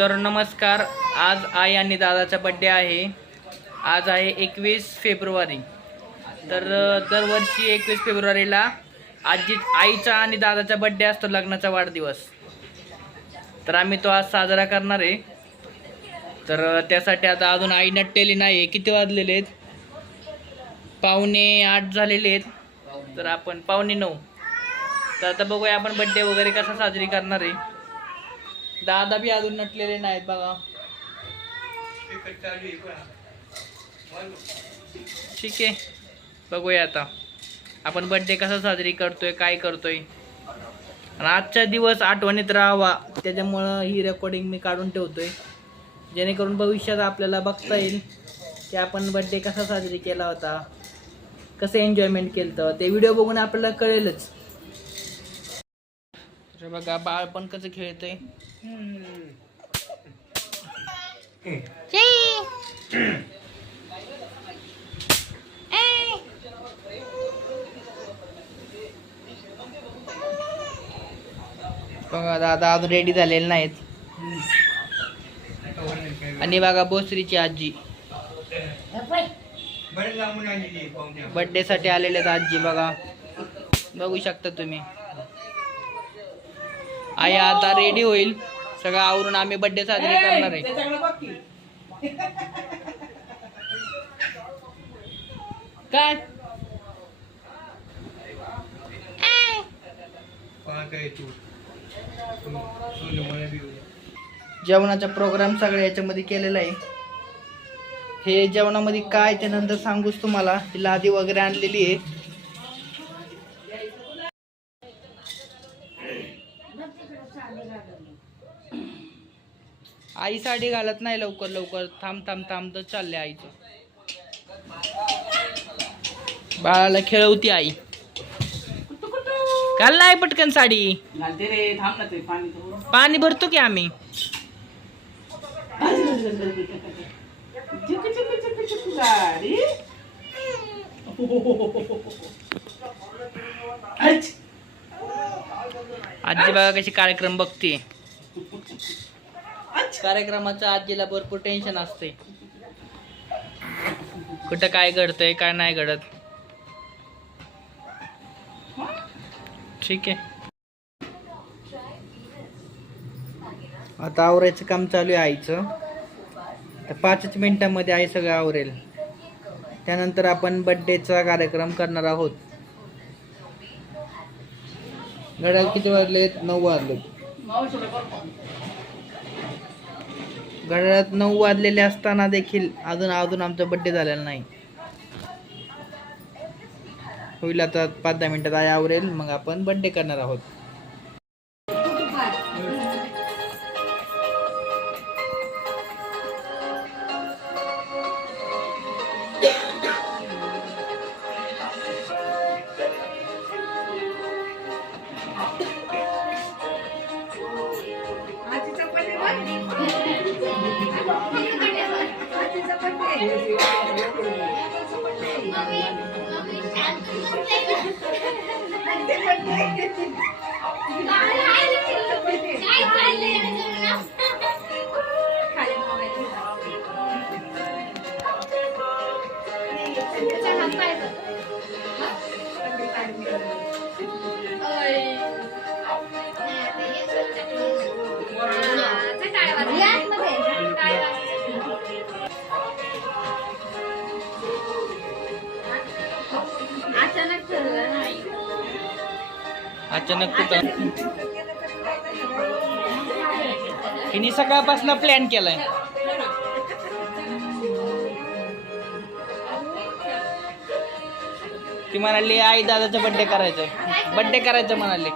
तर नमस्कार. आज आई आणि दादाचा बड्डे आहे. आज आहे 21 फेब्रुवारी. तर दरवर्षी 21 फेब्रुवारीला आईचा आणि दादाचा बड्डे असतो, लग्नाचा वाढदिवस. तर आम्ही तो आज साजरा करणार आहे. तर त्यासाठी आता अजून आई नटलेली नाही. किती वाजलेले आहेत? 7:45 झालेले आहेत. तर आपण 8:45. तर आता बघूया आपण बड्डे वगैरे कसा साजरी करणार आहे. दादा बी अजून नटलेले नाहीत बघा. ठीक आहे, बघूया आता आपण बड्डे कसा साजरी करतोय, काय करतोय. आणि आजचा दिवस आठवणीत राहावा त्याच्यामुळं ही रेकॉर्डिंग मी काढून ठेवतोय, जेणेकरून भविष्यात आपल्याला बघता येईल की आपण बड्डे कसा साजरी केला होता, कसं एन्जॉयमेंट केलं होतं. ते व्हिडिओ बघून आपल्याला कळेलच. तर बघा बाळ पण कसं खेळतंय. बघा दादा अजून रेडी झालेले नाहीत. आणि बघा बोसरीची आजी बर्थडे साठी आलेले आजी बघा, बघू शकता तुम्ही. आई आता रेडी होईल, सगळं आवरून आम्ही बर्थडे साजरी करणार आहे. काय जेवणाचा प्रोग्राम सगळ्या याच्यामध्ये केलेला आहे. हे जेवणामध्ये काय ते नंतर सांगूच तुम्हाला. लादी वगैरे आणलेली आहे. आई साडी घालत नाही लवकर लवकर, थांब थांब थांबत चालले आईचं. बाळाला खेळवती आई. घाल नाही पटकन साडी. पाणी भरतो की आम्ही. आजी बघा कशी कार्यक्रम बघते. कार्यक्रमाचं आजीला भरपूर टेन्शन असते, कुठं काय घडतंय काय नाही घडत. ठीक आहे, आता आवरायचं काम चालू आहे आईचं. तर 5 मिनिटांमध्ये आई सगळं आवरेल. त्यानंतर आपण बर्थडेचा कार्यक्रम करणार आहोत. घड्याळ किती वाजलेत? 9 वाजलेत. घड्याळात 9 वाजलेले असताना देखील अजून आमचा बर्थडे झालेला नाही. होईल आता 5-10 मिनिटात आई आवरेल, मग आपण बर्थडे करणार आहोत. अचानक कुठं हिने सकाळपासून प्लॅन केलाय. ती म्हणाली आई दादाचा बर्थडे करायचं म्हणाले.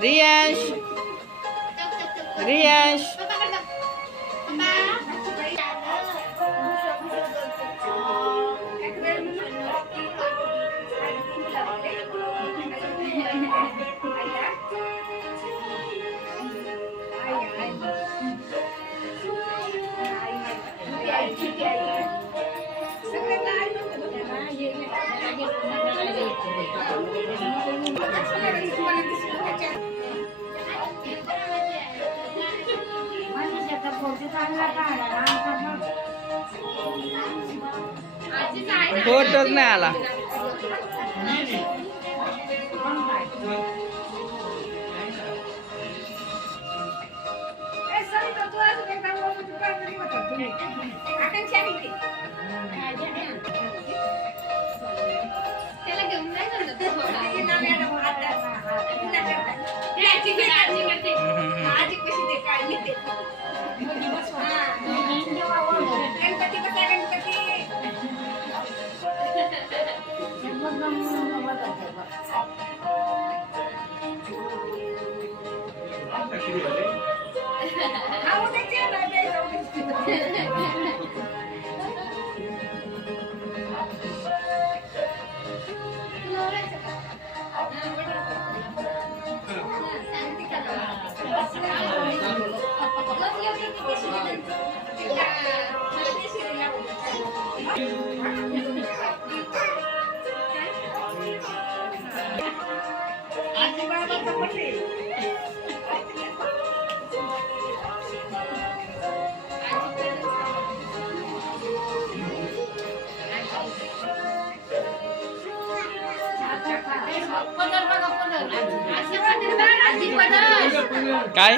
रियांश रियांश फोटोच नाही आला. काय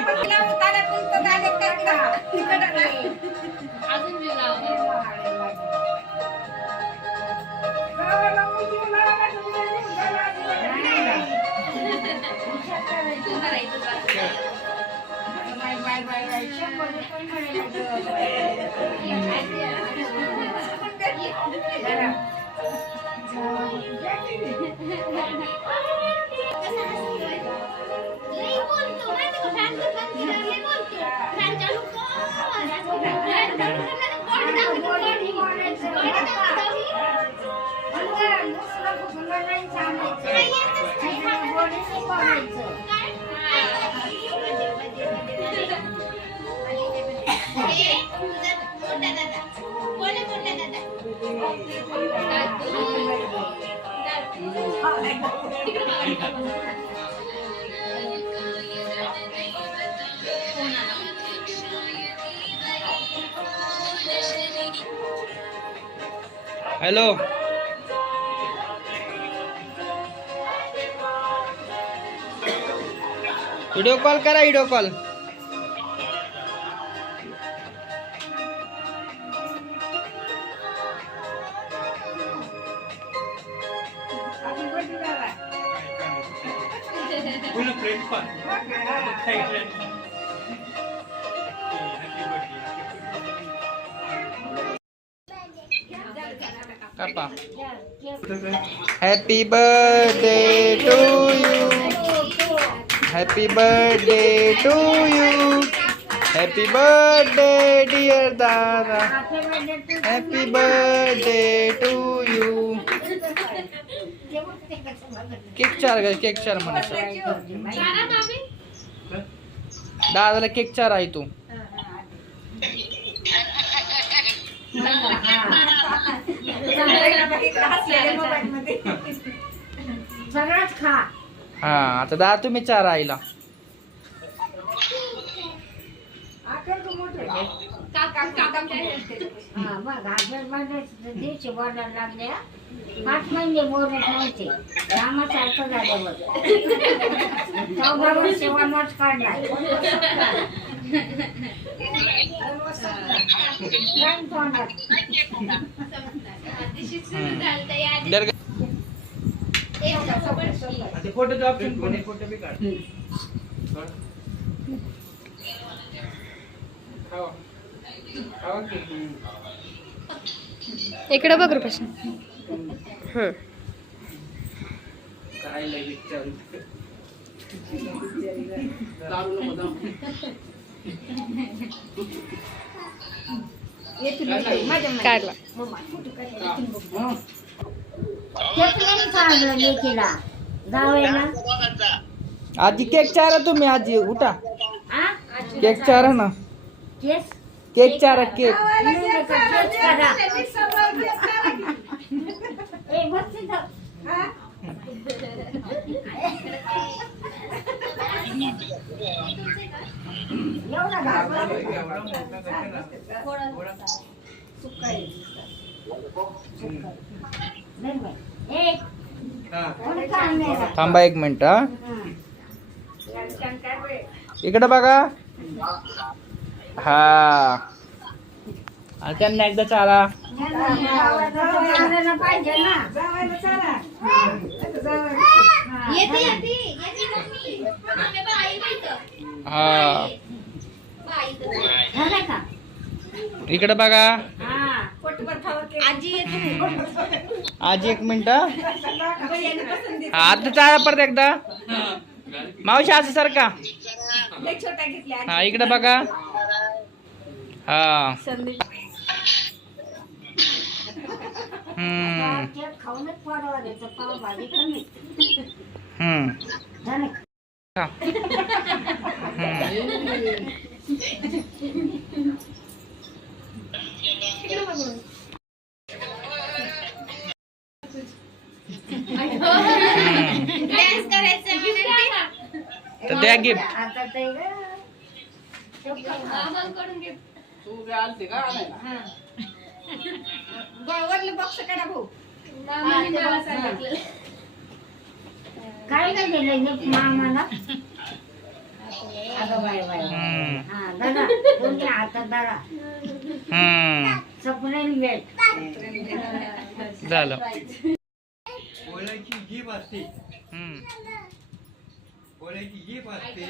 हॅलो व्हिडिओ कॉल करा video call apa Happy birthday to you, Happy birthday to you, Happy birthday dear Dada, Happy birthday to you. Cake चार म्हणायचं दादाला केक चार आहे तू सगळंच खा. हा आता दादा तुम्ही चार आईला दिवशी बोलायला लागल्या 5 महिने मोरत नव्हते रामासारखं झाल्यावर 14 वर्ष वनवास काढलाय. फोटोचं ऑप्शन पण आहे फोटो बी काढ इकडे बघ रुपेश काय लगेच काढला आजी केक चारा तुम्ही आजी उठा केक चारा ना केक चारा केक एवढा थांबा एक मिनिट हा. इकडे बघा. हा आणि त्यांना एकदा चाला. पाहिजे ना. हा झालं का? इकडे बघा. हा. आजी एक मिनिट हा. आता चाला परत एकदा. मावशी असं सारखा. हा इकडे बघा. हा खाऊनच पडावं त्याचं पावभाजी कमी. झालं का? हा. तर द्या गिफ्ट. आता ते काय काय दिलं गिफ्ट मामाला? अगं बाय बाय. हा दादा दोन्ही हातात दादा. सपनेल भेट झालं. बोलायची जीभ असते, बोलायची जीभ असते,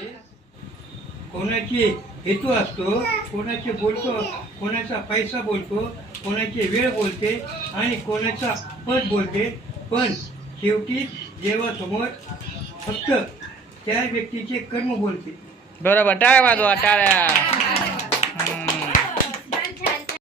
कोणाची हेतू असतो, कोणाचे बोलतो, कोणाचा पैसा बोलतो, कोणाची वेळ बोलते आणि कोणाचा पद बोलते, पण शेवटी देवासमोर फक्त त्या व्यक्तीचे कर्म बोलते. बरोबर. टाळ्या वाजवा टाळ्या.